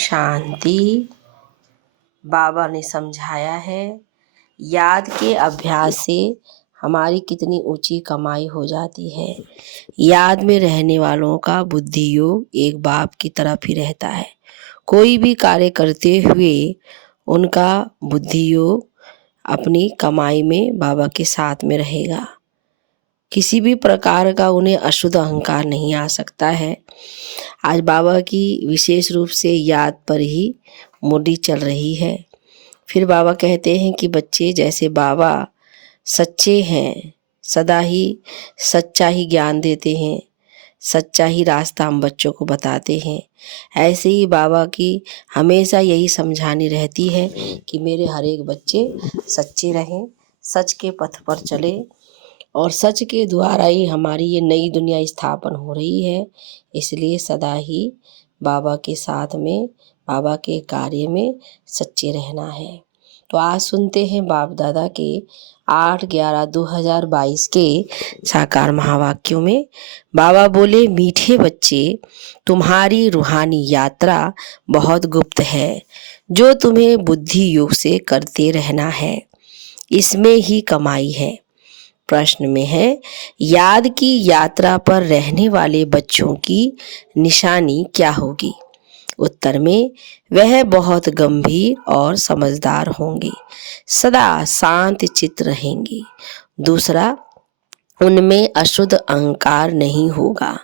शांति। बाबा ने समझाया है याद के अभ्यास से हमारी कितनी ऊंची कमाई हो जाती है। याद में रहने वालों का बुद्धि योग एक बाप की तरफ ही रहता है। कोई भी कार्य करते हुए उनका बुद्धि योग अपनी कमाई में बाबा के साथ में रहेगा। किसी भी प्रकार का उन्हें अशुद्ध अहंकार नहीं आ सकता है। आज बाबा की विशेष रूप से याद पर ही मुरली चल रही है। फिर बाबा कहते हैं कि बच्चे जैसे बाबा सच्चे हैं, सदा ही सच्चा ही ज्ञान देते हैं, सच्चा ही रास्ता हम बच्चों को बताते हैं, ऐसे ही बाबा की हमेशा यही समझानी रहती है कि मेरे हर एक बच्चे सच्चे रहें, सच के पथ पर चले और सच के द्वारा ही हमारी ये नई दुनिया स्थापन हो रही है। इसलिए सदा ही बाबा के साथ में, बाबा के कार्य में सच्चे रहना है। तो आज सुनते हैं बाप दादा के 8/11/2022 के साकार महावाक्यों में बाबा बोले, मीठे बच्चे, तुम्हारी रूहानी यात्रा बहुत गुप्त है जो तुम्हें बुद्धि योग से करते रहना है। इसमें ही कमाई है। प्रश्न में है, याद की यात्रा पर रहने वाले बच्चों की निशानी क्या होगी? उत्तर में, वह बहुत गंभीर और समझदार होंगे, सदा शांत चित्त रहेंगे। दूसरा, उनमें अशुद्ध अहंकार नहीं होगा।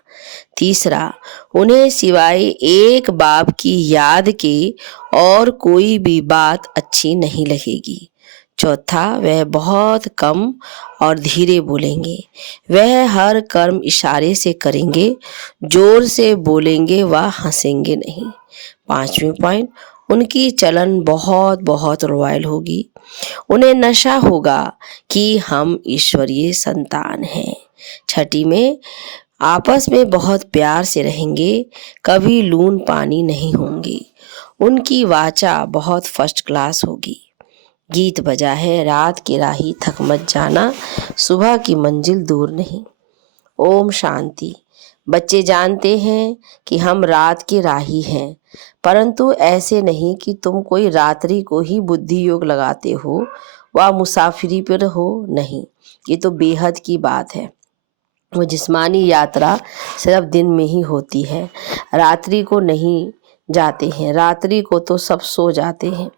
तीसरा, उन्हें सिवाय एक बाप की याद के और कोई भी बात अच्छी नहीं लगेगी। चौथा, वह बहुत कम और धीरे बोलेंगे। वह हर कर्म इशारे से करेंगे, जोर से बोलेंगे व हंसेंगे नहीं। 5वें पॉइंट, उनकी चलन बहुत बहुत रॉयल होगी। उन्हें नशा होगा कि हम ईश्वरीय संतान हैं। छठी में, आपस में बहुत प्यार से रहेंगे, कभी लून पानी नहीं होंगे। उनकी वाचा बहुत फर्स्ट क्लास होगी। गीत बजा है, रात की राही थक मत जाना, सुबह की मंजिल दूर नहीं। ओम शांति। बच्चे जानते हैं कि हम रात के राही हैं, परंतु ऐसे नहीं कि तुम कोई रात्रि को ही बुद्धि योग लगाते हो व मुसाफिरी पर हो। नहीं, ये तो बेहद की बात है। वो जिस्मानी यात्रा सिर्फ दिन में ही होती है, रात्रि को नहीं जाते हैं। रात्रि को तो सब सो जाते हैं।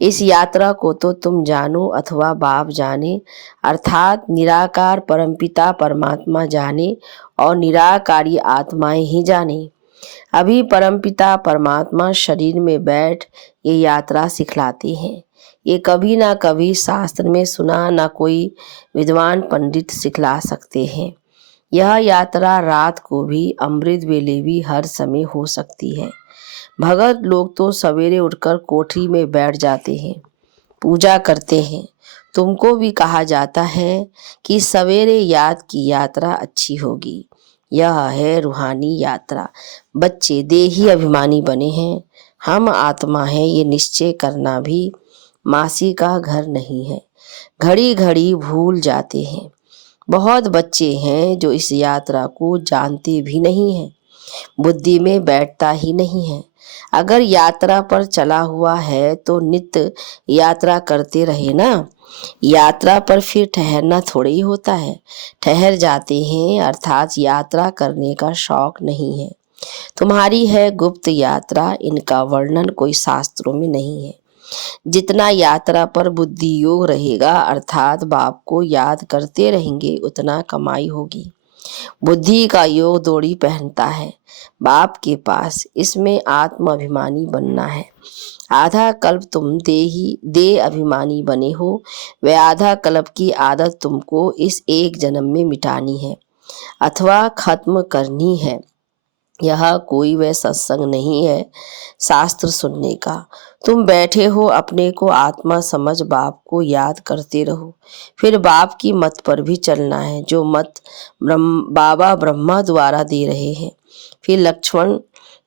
इस यात्रा को तो तुम जानो अथवा बाप जाने, अर्थात निराकार परमपिता परमात्मा जाने और निराकारी आत्माएं ही जाने। अभी परमपिता परमात्मा शरीर में बैठ ये यात्रा सिखलाते हैं। ये कभी ना कभी शास्त्र में सुना ना कोई विद्वान पंडित सिखला सकते हैं। यह यात्रा रात को भी, अमृत वेले भी, हर समय हो सकती है। भगत लोग तो सवेरे उठकर कोठरी में बैठ जाते हैं, पूजा करते हैं। तुमको भी कहा जाता है कि सवेरे याद की यात्रा अच्छी होगी। यह है रूहानी यात्रा। बच्चे देही अभिमानी बने हैं, हम आत्मा हैं, ये निश्चय करना भी मासी का घर नहीं है। घड़ी घड़ी भूल जाते हैं। बहुत बच्चे हैं जो इस यात्रा को जानते भी नहीं हैं, बुद्धि में बैठता ही नहीं है। अगर यात्रा पर चला हुआ है तो नित्य यात्रा करते रहे ना। यात्रा पर फिर ठहरना थोड़ी ही होता है। ठहर जाते हैं, अर्थात यात्रा करने का शौक नहीं है। तुम्हारी है गुप्त यात्रा, इनका वर्णन कोई शास्त्रों में नहीं है। जितना यात्रा पर बुद्धि योग रहेगा, अर्थात बाप को याद करते रहेंगे, उतना कमाई होगी। बुद्धि का योग दौड़ी पहनता है बाप के पास, इसमें आत्म अभिमानी बनना है। आधा कल्प तुम दे अभिमानी बने हो, वह आधा कल्प की आदत तुमको इस एक जन्म में मिटानी है अथवा खत्म करनी है। यह कोई वह सत्संग नहीं है शास्त्र सुनने का। तुम बैठे हो, अपने को आत्मा समझ बाप को याद करते रहो। फिर बाप की मत पर भी चलना है, जो मत बाबा ब्रह्मा द्वारा दे रहे हैं। फिर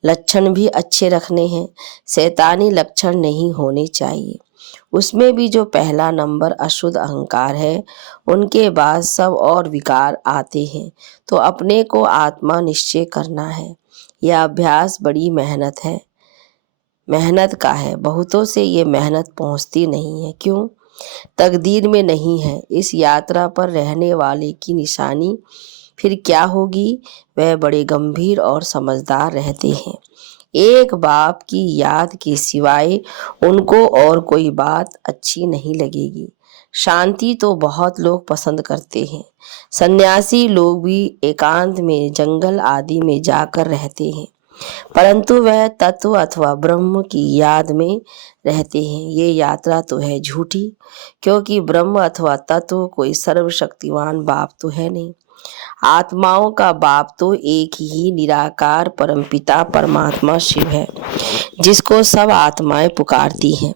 लक्षण भी अच्छे रखने हैं, शैतानी लक्षण नहीं होने चाहिए। उसमें भी जो पहला नंबर अशुद्ध अहंकार है, उनके बाद सब और विकार आते हैं। तो अपने को आत्मा निश्चय करना है। यह अभ्यास बड़ी मेहनत है। मेहनत का है। बहुतों से ये मेहनत पहुंचती नहीं है। क्यों? तकदीर में नहीं है। इस यात्रा पर रहने वाले की निशानी फिर क्या होगी? वह बड़े गंभीर और समझदार रहते हैं। एक बाप की याद के सिवाय उनको और कोई बात अच्छी नहीं लगेगी। शांति तो बहुत लोग पसंद करते हैं। सन्यासी लोग भी एकांत में, जंगल आदि में जाकर रहते हैं, परंतु वह तत्व अथवा ब्रह्म की याद में रहते हैं। ये यात्रा तो है झूठी, क्योंकि ब्रह्म अथवा तत्व कोई सर्वशक्तिवान बाप तो है नहीं। आत्माओं का बाप तो एक ही निराकार परमपिता परमात्मा शिव है, जिसको सब आत्माएं पुकारती हैं।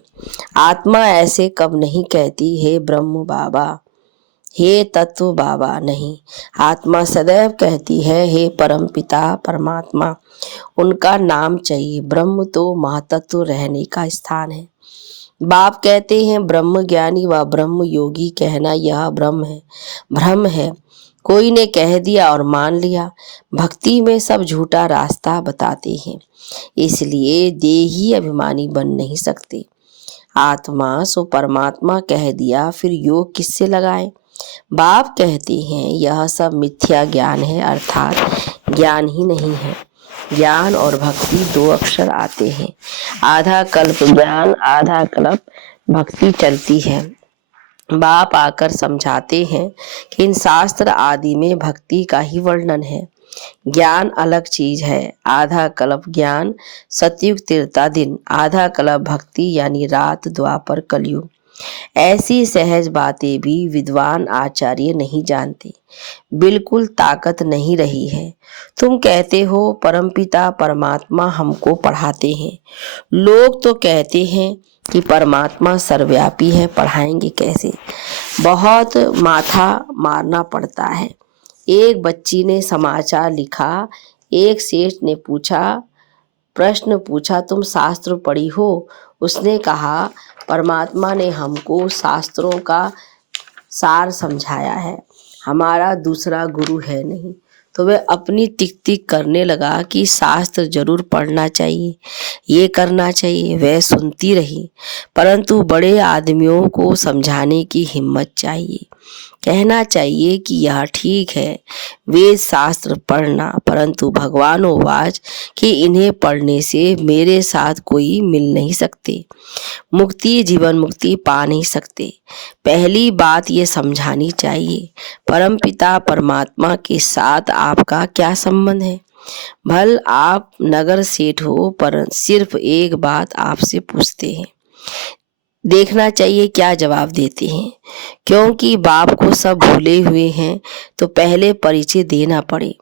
आत्मा ऐसे कब नहीं कहती हे ब्रह्म बाबा, हे तत्व बाबा। नहीं, आत्मा सदैव कहती है हे परमपिता परमात्मा। उनका नाम चाहिए। ब्रह्म तो महातत्व रहने का स्थान है। बाप कहते हैं ब्रह्म ज्ञानी व ब्रह्म योगी कहना यह ब्रह्म है, भ्रम है। कोई ने कह दिया और मान लिया। भक्ति में सब झूठा रास्ता बताते हैं, इसलिए देही अभिमानी बन नहीं सकते। आत्मा सो परमात्मा कह दिया, फिर योग किससे लगाए? बाप कहते हैं यह सब मिथ्या ज्ञान है, अर्थात ज्ञान ही नहीं है। ज्ञान और भक्ति दो अक्षर आते हैं। आधा कल्प ज्ञान, आधा कल्प भक्ति चलती है। बाप आकर समझाते हैं कि इन शास्त्र आदि में भक्ति का ही वर्णन है। ज्ञान अलग चीज है। आधा कल्प ज्ञान सतयुग त्रेता दिन, आधा कल्प भक्ति यानी रात द्वापर कलयुग। ऐसी सहज बातें भी विद्वान आचार्य नहीं जानते। बिल्कुल ताकत नहीं रही है। तुम कहते हो परमपिता परमात्मा हमको पढ़ाते हैं। लोग तो कहते हैं कि परमात्मा सर्वव्यापी है, पढ़ाएंगे कैसे? बहुत माथा मारना पड़ता है। एक बच्ची ने समाचार लिखा। एक सेठ ने प्रश्न पूछा, तुम शास्त्र पढ़ी हो? उसने कहा, परमात्मा ने हमको शास्त्रों का सार समझाया है, हमारा दूसरा गुरु है नहीं। तो वह अपनी टिक टिक करने लगा कि शास्त्र जरूर पढ़ना चाहिए, ये करना चाहिए। वह सुनती रही, परंतु बड़े आदमियों को समझाने की हिम्मत चाहिए। कहना चाहिए कि यह ठीक है वेद शास्त्र पढ़ना, परंतु भगवान वाच कि इन्हें पढ़ने से मेरे साथ कोई मिल नहीं सकते, मुक्ति जीवन मुक्ति पा नहीं सकते। पहली बात ये समझानी चाहिए, परमपिता परमात्मा के साथ आपका क्या संबंध है? भल आप नगर सेठ हो, पर सिर्फ एक बात आपसे पूछते हैं, देखना चाहिए क्या जवाब देते हैं। क्योंकि बाप को सब भूले हुए हैं तो पहले परिचय देना पड़े,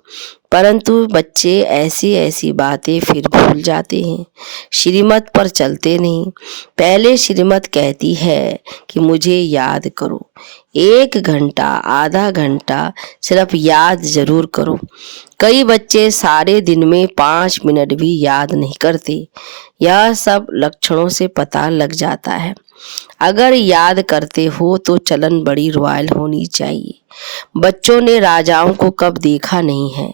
परंतु बच्चे ऐसी ऐसी बातें फिर भूल जाते हैं, श्रीमत पर चलते नहीं। पहले श्रीमत कहती है कि मुझे याद करो, 1 घंटा आधा घंटा सिर्फ याद जरूर करो। कई बच्चे सारे दिन में 5 मिनट भी याद नहीं करते। यह सब लक्षणों से पता लग जाता है। अगर याद करते हो तो चलन बड़ी रॉयल होनी चाहिए। बच्चों ने राजाओं को कब देखा नहीं है।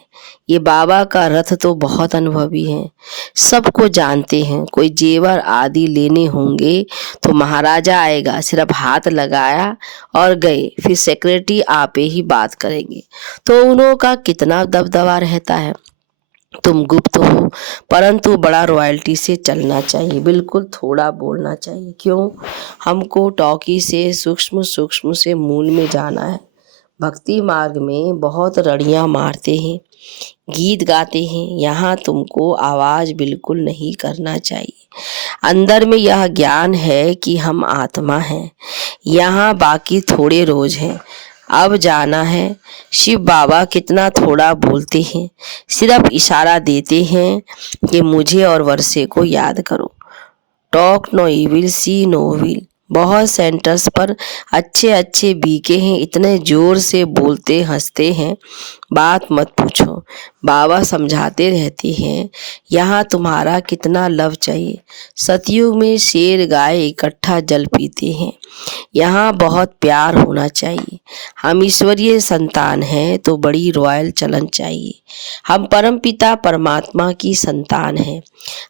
ये बाबा का रथ तो बहुत अनुभवी है, सबको जानते हैं। कोई जेवर आदि लेने होंगे तो महाराजा आएगा, सिर्फ हाथ लगाया और गए, फिर सेक्रेटरी आपे ही बात करेंगे। तो उन्हों का कितना दबदबा रहता है। तुम गुप्त हो, परंतु बड़ा रॉयल्टी से चलना चाहिए, बिल्कुल थोड़ा बोलना चाहिए। क्यों? हमको टॉकी से सूक्ष्म सूक्ष्म से मूल में जाना है। भक्ति मार्ग में बहुत रड़ियां मारते हैं, गीत गाते हैं, यहाँ तुमको आवाज बिल्कुल नहीं करना चाहिए। अंदर में यह ज्ञान है कि हम आत्मा हैं, यहाँ बाकी थोड़े रोज हैं, अब जाना है। शिव बाबा कितना थोड़ा बोलते हैं, सिर्फ इशारा देते हैं कि मुझे और वर्षे को याद करो। Talk no evil, see no evil, बहुत सेंटर्स पर अच्छे अच्छे बीके हैं, इतने जोर से बोलते हंसते हैं, बात मत पूछो। बाबा समझाते रहते हैं, यहाँ तुम्हारा कितना लव चाहिए। सतयुग में शेर गाय इकट्ठा जल पीते हैं, यहाँ बहुत प्यार होना चाहिए। हम ईश्वरीय संतान हैं तो बड़ी रॉयल चलन चाहिए। हम परमपिता परमात्मा की संतान हैं।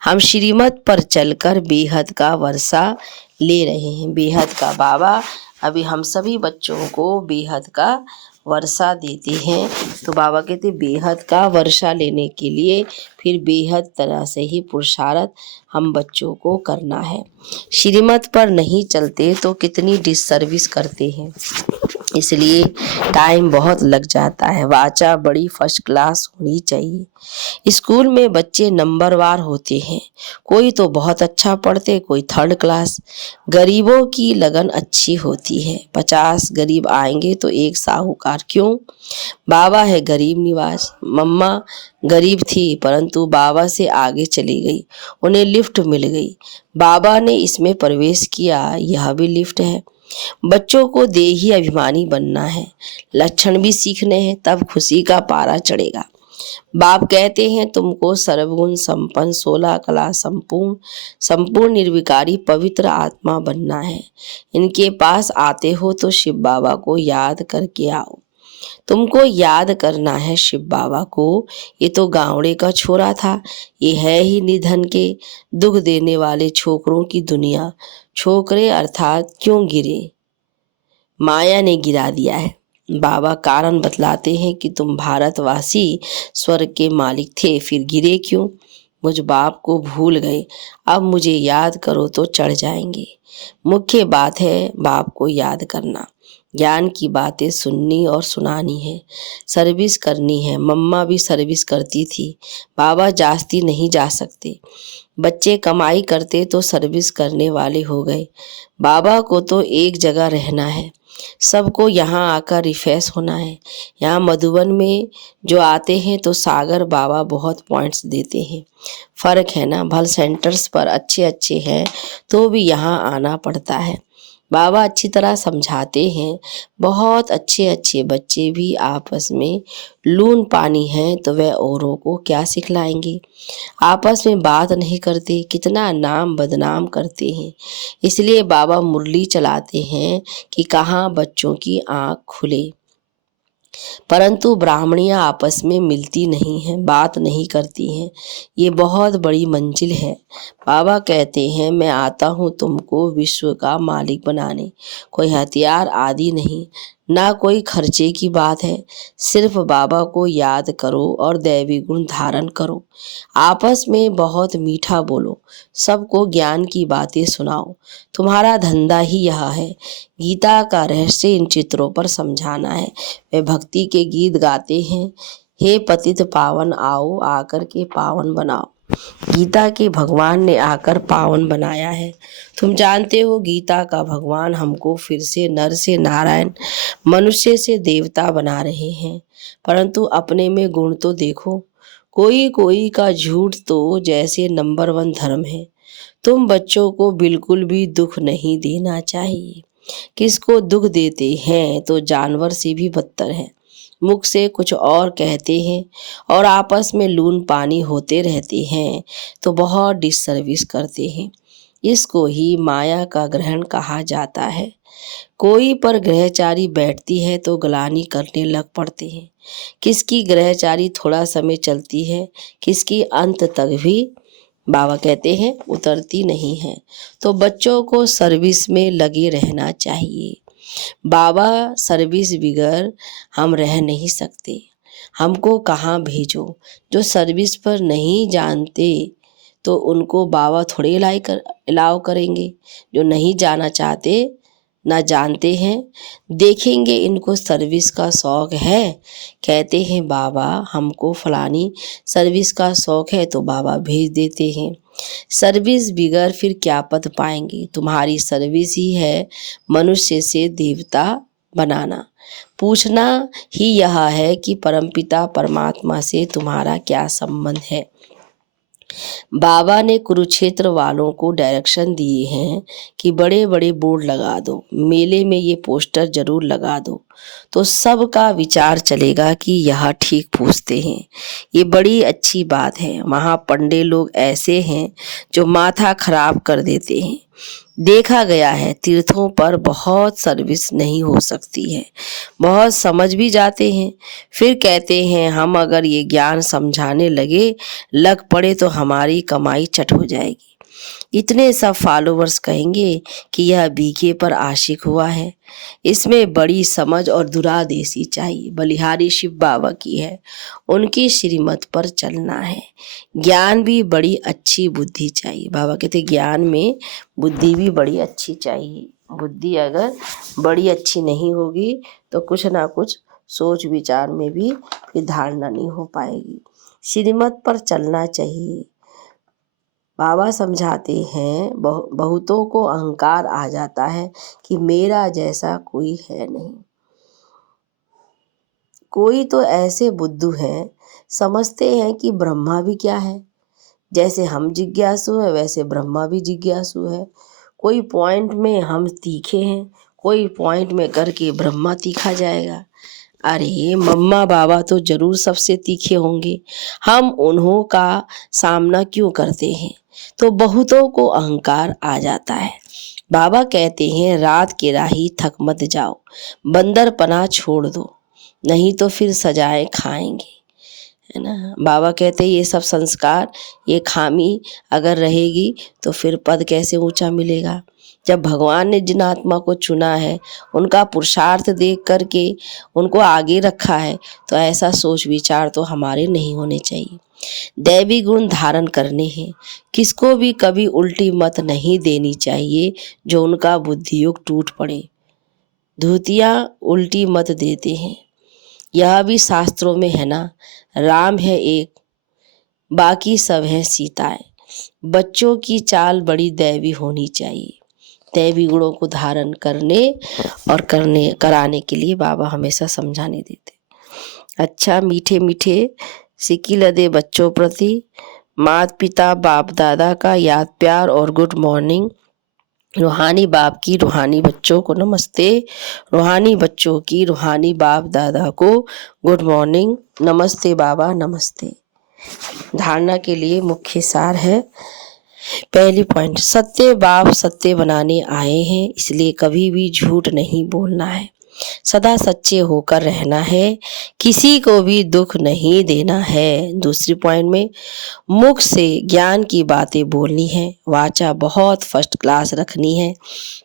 हम श्रीमत पर चलकर बेहद का वर्षा ले रहे हैं। बेहद का बाबा अभी हम सभी बच्चों को बेहद का वर्षा देते हैं। तो बाबा कहते बेहद का वर्षा लेने के लिए फिर बेहद तरह से ही पुरुषार्थ हम बच्चों को करना है। श्रीमत पर नहीं चलते तो कितनी डिससर्विस करते हैं, इसलिए टाइम बहुत लग जाता है। वाचा बड़ी फर्स्ट क्लास होनी चाहिए। स्कूल में बच्चे नंबरवार होते हैं, कोई तो बहुत अच्छा पढ़ते, कोई थर्ड क्लास। गरीबों की लगन अच्छी होती है। 50 गरीब आएंगे तो एक साहूकार क्यों? बाबा है गरीब निवास। मम्मा गरीब थी परंतु बाबा से आगे चली गई, उन्हें लिफ्ट मिल गई, बाबा ने इसमें प्रवेश किया, यह भी लिफ्ट है। बच्चों को देही अभिमानी बनना है, लक्षण भी सीखने हैं, तब खुशी का पारा चढ़ेगा। बाप कहते हैं तुमको सर्वगुण संपन्न 16 कला संपूर्ण निर्विकारी पवित्र आत्मा बनना है। इनके पास आते हो तो शिव बाबा को याद करके आओ। तुमको याद करना है शिव बाबा को। ये तो गावड़े का छोरा था, ये है ही निधन के दुख देने वाले छोकरों की दुनिया। छोकरे अर्थात क्यों गिरे? माया ने गिरा दिया है। बाबा कारण बतलाते हैं कि तुम भारतवासी स्वर्ग के मालिक थे, फिर गिरे क्यों? मुझ बाप को भूल गए, अब मुझे याद करो तो चढ़ जाएंगे। मुख्य बात है बाप को याद करना, ज्ञान की बातें सुननी और सुनानी है, सर्विस करनी है। मम्मा भी सर्विस करती थी, बाबा जास्ती नहीं जा सकते। बच्चे कमाई करते तो सर्विस करने वाले हो गए। बाबा को तो एक जगह रहना है, सबको यहाँ आकर रिफ्रेश होना है। यहाँ मधुबन में जो आते हैं तो सागर बाबा बहुत पॉइंट्स देते हैं। फर्क है ना, भल सेंटर्स पर अच्छे अच्छे हैं तो भी यहाँ आना पड़ता है। बाबा अच्छी तरह समझाते हैं। बहुत अच्छे अच्छे बच्चे भी आपस में लून पानी हैं तो वह औरों को क्या सिखलाएंगे। आपस में बात नहीं करते, कितना नाम बदनाम करते हैं। इसलिए बाबा मुरली चलाते हैं कि कहाँ बच्चों की आँख खुले। परंतु ब्राह्मणियां आपस में मिलती नहीं हैं, बात नहीं करती हैं। ये बहुत बड़ी मंजिल है। बाबा कहते हैं मैं आता हूँ तुमको विश्व का मालिक बनाने। कोई हथियार आदि नहीं, ना कोई खर्चे की बात है। सिर्फ बाबा को याद करो और दैवी गुण धारण करो। आपस में बहुत मीठा बोलो, सबको ज्ञान की बातें सुनाओ। तुम्हारा धंधा ही यह है। गीता का रहस्य इन चित्रों पर समझाना है। वे भक्ति के गीत गाते हैं, हे पतित पावन आओ आकर के पावन बनाओ। गीता के भगवान ने आकर पावन बनाया है। तुम जानते हो गीता का भगवान हमको फिर से नर से नारायण, मनुष्य से देवता बना रहे हैं। परंतु अपने में गुण तो देखो। कोई कोई का झूठ तो जैसे नंबर 1 धर्म है। तुम बच्चों को बिल्कुल भी दुख नहीं देना चाहिए। किसको दुख देते हैं तो जानवर से भी बदतर है। मुख से कुछ और कहते हैं और आपस में लून पानी होते रहते हैं तो बहुत डिससर्विस करते हैं। इसको ही माया का ग्रहण कहा जाता है। कोई पर ग्रहचारी बैठती है तो गलानी करने लग पड़ते हैं। किसकी ग्रहचारी थोड़ा समय चलती है, किसकी अंत तक भी बाबा कहते हैं उतरती नहीं है। तो बच्चों को सर्विस में लगे रहना चाहिए। बाबा सर्विस बिगर हम रह नहीं सकते। हमको कहाँ भेजो। जो सर्विस पर नहीं जानते तो उनको बाबा थोड़े अलाउ करेंगे। जो नहीं जाना चाहते ना जानते हैं, देखेंगे इनको सर्विस का शौक है, कहते हैं बाबा हमको फलानी सर्विस का शौक है तो बाबा भेज देते हैं। सर्विस बिगर फिर क्या पद पाएंगे। तुम्हारी सर्विस ही है मनुष्य से देवता बनाना। पूछना ही यह है कि परमपिता परमात्मा से तुम्हारा क्या संबंध है। बाबा ने कुरुक्षेत्र वालों को डायरेक्शन दिए हैं कि बड़े बड़े बोर्ड लगा दो, मेले में ये पोस्टर जरूर लगा दो, तो सबका विचार चलेगा कि यह ठीक पूछते हैं। ये बड़ी अच्छी बात है। वहाँ पंडे लोग ऐसे हैं जो माथा खराब कर देते हैं। देखा गया है तीर्थों पर बहुत सर्विस नहीं हो सकती है, बहुत समझ भी जाते हैं, फिर कहते हैं हम अगर ये ज्ञान समझाने लग पड़े तो हमारी कमाई चट हो जाएगी। इतने सब फॉलोवर्स कहेंगे कि यह बीके पर आशिक हुआ है। इसमें बड़ी समझ और दूरंदेशी चाहिए। बलिहारी शिव बाबा की है, उनकी श्रीमत पर चलना है। ज्ञान भी बड़ी अच्छी बुद्धि चाहिए। बाबा कहते ज्ञान में बुद्धि भी बड़ी अच्छी चाहिए। बुद्धि अगर बड़ी अच्छी नहीं होगी तो कुछ ना कुछ सोच विचार में भी फिर धारणा नहीं हो पाएगी। श्रीमत पर चलना चाहिए। बाबा समझाते हैं बहुतों को अहंकार आ जाता है कि मेरा जैसा कोई है नहीं। कोई तो ऐसे बुद्धू हैं, समझते हैं कि ब्रह्मा भी क्या है, जैसे हम जिज्ञासु है वैसे ब्रह्मा भी जिज्ञासु है। कोई पॉइंट में हम तीखे हैं, कोई पॉइंट में करके ब्रह्मा तीखा जाएगा। अरे मम्मा बाबा तो जरूर सबसे तीखे होंगे, हम उन्हों का सामना क्यों करते हैं? तो बहुतों को अहंकार आ जाता है। बाबा कहते हैं रात के राही थक मत जाओ, बंदरपना छोड़ दो, नहीं तो फिर सजाएं खाएंगे, है ना। बाबा कहते हैं ये सब संस्कार, ये खामी अगर रहेगी तो फिर पद कैसे ऊंचा मिलेगा। जब भगवान ने जिन आत्मा को चुना है, उनका पुरुषार्थ देख करके उनको आगे रखा है, तो ऐसा सोच विचार तो हमारे नहीं होने चाहिए। दैवी गुण धारण करने हैं। किसको भी कभी उल्टी मत नहीं देनी चाहिए जो उनका बुद्धियोग टूट पड़े। धूतियाँ उल्टी मत देते हैं, यह भी शास्त्रों में है ना। राम है एक, बाकी सब है सीताएं। बच्चों की चाल बड़ी दैवी होनी चाहिए। दैवी गुणों को धारण करने और कराने के लिए बाबा हमेशा समझाने देते। अच्छा मीठे मीठे सिक्की लदे बच्चों प्रति माता पिता बाप दादा का याद प्यार और गुड मॉर्निंग। रूहानी बाप की रूहानी बच्चों को नमस्ते, रूहानी बच्चों की रूहानी बाप दादा को गुड मॉर्निंग। नमस्ते बाबा नमस्ते। धारणा के लिए मुख्य सार है। पहली पॉइंट, सत्य बाप सत्य बनाने आए हैं, इसलिए कभी भी झूठ नहीं बोलना है, सदा सच्चे होकर रहना है, किसी को भी दुख नहीं देना है। दूसरी पॉइंट में मुख से ज्ञान की बातें बोलनी है, वाचा बहुत फर्स्ट क्लास रखनी है,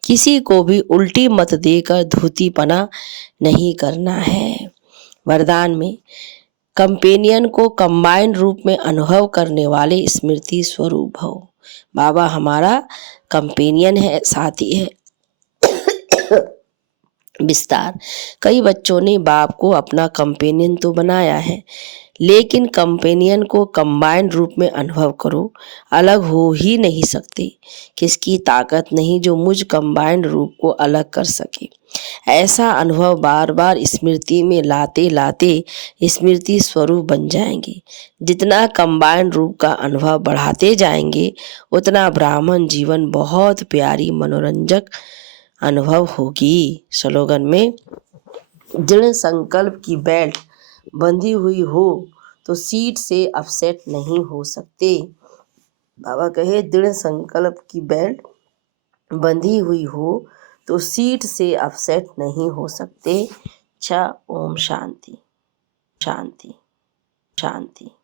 किसी को भी उल्टी मत देकर धूतीपना नहीं करना है। वरदान में कंपेनियन को कंबाइंड रूप में अनुभव करने वाले स्मृति स्वरूप हो। बाबा हमारा कंपेनियन है, साथी है। विस्तार, कई बच्चों ने बाप को अपना कंपेनियन तो बनाया है, लेकिन कंपेनियन को कंबाइंड रूप में अनुभव करो, अलग हो ही नहीं सकते। किसकी ताकत नहीं जो मुझ कंबाइंड रूप को अलग कर सके। ऐसा अनुभव बार बार स्मृति में लाते लाते स्मृति स्वरूप बन जाएंगे। जितना कंबाइंड रूप का अनुभव बढ़ाते जाएंगे, उतना ब्राह्मण जीवन बहुत प्यारी मनोरंजक अनुभव होगी। स्लोगन में दृढ़ संकल्प की बेल्ट बंधी हुई हो तो सीट से अपसेट नहीं हो सकते। बाबा कहे दृढ़ संकल्प की बेल्ट बंधी हुई हो तो सीट से अपसेट नहीं हो सकते। ओम शांति शांति शांति।